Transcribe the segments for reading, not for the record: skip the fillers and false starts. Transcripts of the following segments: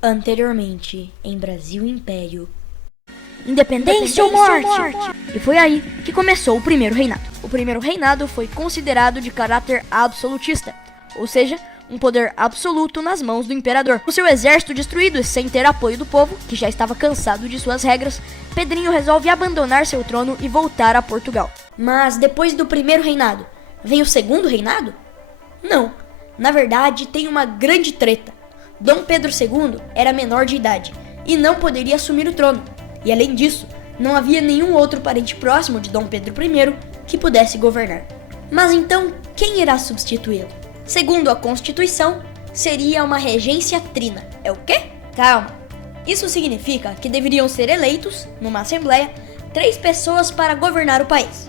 Anteriormente, em Brasil Império. Independência ou morte! E foi aí que começou o primeiro reinado. O primeiro reinado foi considerado de caráter absolutista, ou seja, um poder absoluto nas mãos do imperador. Com seu exército destruído e sem ter apoio do povo, que já estava cansado de suas regras, Pedrinho resolve abandonar seu trono e voltar a Portugal. Mas depois do primeiro reinado, vem o segundo reinado? Não, na verdade tem uma grande treta. Dom Pedro II era menor de idade e não poderia assumir o trono. E além disso, não havia nenhum outro parente próximo de Dom Pedro I que pudesse governar. Mas então, quem irá substituí-lo? Segundo a Constituição, seria uma regência trina. É o quê? Calma. Isso significa que deveriam ser eleitos, numa assembleia, 3 pessoas para governar o país.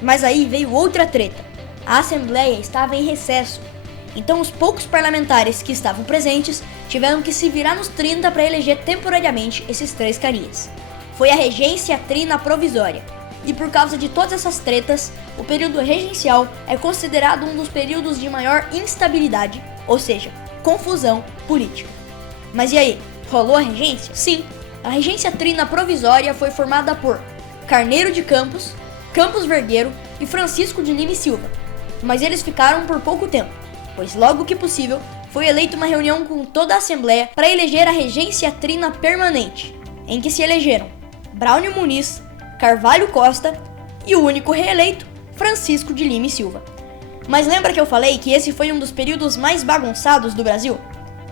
Mas aí veio outra treta. A assembleia estava em recesso. Então os poucos parlamentares que estavam presentes tiveram que se virar nos 30 para eleger temporariamente esses 3 carinhas. Foi a regência trina provisória. E por causa de todas essas tretas, o período regencial é considerado um dos períodos de maior instabilidade, ou seja, confusão política. Mas e aí, rolou a regência? Sim, a regência trina provisória foi formada por Carneiro de Campos, Campos Vergueiro e Francisco de Lima e Silva. Mas eles ficaram por pouco tempo, pois logo que possível foi eleita uma reunião com toda a Assembleia para eleger a regência trina permanente, em que se elegeram Braulio Muniz, Carvalho Costa e o único reeleito, Francisco de Lima e Silva. Mas lembra que eu falei que esse foi um dos períodos mais bagunçados do Brasil?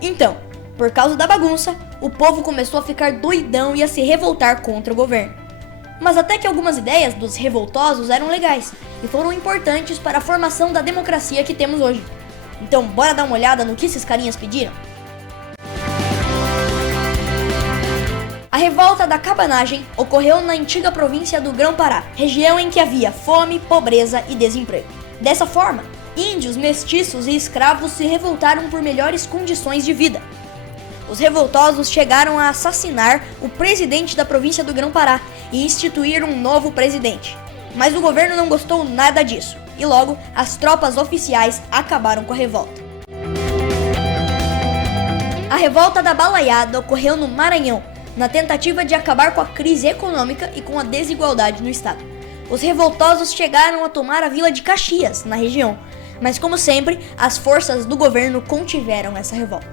Então, por causa da bagunça, o povo começou a ficar doidão e a se revoltar contra o governo. Mas até que algumas ideias dos revoltosos eram legais e foram importantes para a formação da democracia que temos hoje. Então bora dar uma olhada no que esses carinhas pediram? A revolta da cabanagem ocorreu na antiga província do Grão-Pará, região em que havia fome, pobreza e desemprego. Dessa forma, índios, mestiços e escravos se revoltaram por melhores condições de vida. Os revoltosos chegaram a assassinar o presidente da província do Grão-Pará e instituir um novo presidente. Mas o governo não gostou nada disso, e logo as tropas oficiais acabaram com a revolta. A revolta da Balaiada ocorreu no Maranhão, na tentativa de acabar com a crise econômica e com a desigualdade no estado. Os revoltosos chegaram a tomar a vila de Caxias, na região, mas como sempre, as forças do governo contiveram essa revolta.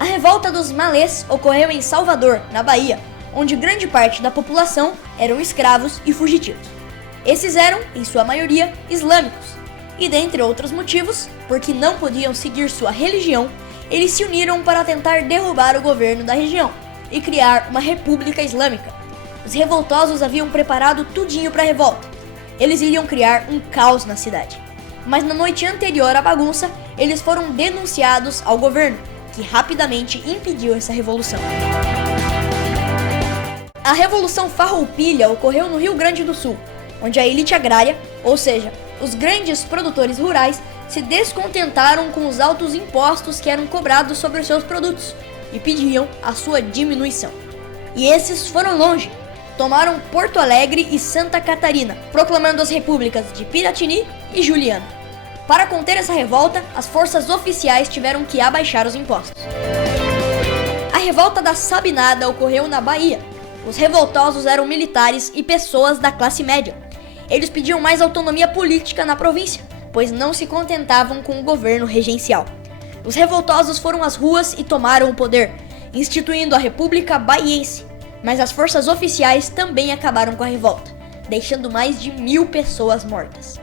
A revolta dos Malês ocorreu em Salvador, na Bahia, onde grande parte da população eram escravos e fugitivos. Esses eram, em sua maioria, islâmicos. E dentre outros motivos, porque não podiam seguir sua religião, eles se uniram para tentar derrubar o governo da região e criar uma república islâmica. Os revoltosos haviam preparado tudinho para a revolta. Eles iriam criar um caos na cidade. Mas na noite anterior à bagunça, eles foram denunciados ao governo, que rapidamente impediu essa revolução. A Revolução Farroupilha ocorreu no Rio Grande do Sul, onde a elite agrária, ou seja, os grandes produtores rurais, se descontentaram com os altos impostos que eram cobrados sobre os seus produtos e pediam a sua diminuição. E esses foram longe, tomaram Porto Alegre e Santa Catarina, proclamando as repúblicas de Piratini e Juliana. Para conter essa revolta, as forças oficiais tiveram que abaixar os impostos. A revolta da Sabinada ocorreu na Bahia. Os revoltosos eram militares e pessoas da classe média. Eles pediam mais autonomia política na província, pois não se contentavam com o governo regencial. Os revoltosos foram às ruas e tomaram o poder, instituindo a República Baiense, mas as forças oficiais também acabaram com a revolta, deixando mais de 1000 pessoas mortas.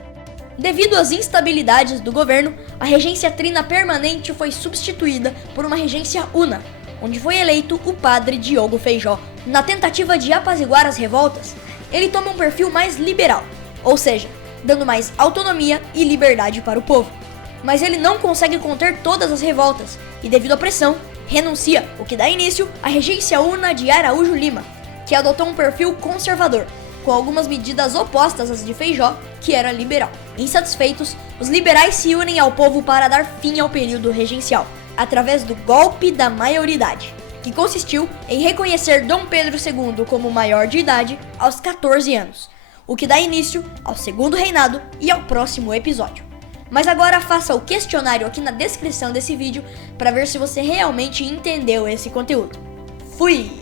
Devido às instabilidades do governo, a regência trina permanente foi substituída por uma regência una, onde foi eleito o padre Diogo Feijó. Na tentativa de apaziguar as revoltas, ele toma um perfil mais liberal, ou seja, dando mais autonomia e liberdade para o povo. Mas ele não consegue conter todas as revoltas e, devido à pressão, renuncia, o que dá início à regência una de Araújo Lima, que adotou um perfil conservador, com algumas medidas opostas às de Feijó, que era liberal. Insatisfeitos, os liberais se unem ao povo para dar fim ao período regencial, através do golpe da maioridade, que consistiu em reconhecer Dom Pedro II como maior de idade aos 14 anos, o que dá início ao segundo reinado e ao próximo episódio. Mas agora faça o questionário aqui na descrição desse vídeo para ver se você realmente entendeu esse conteúdo. Fui!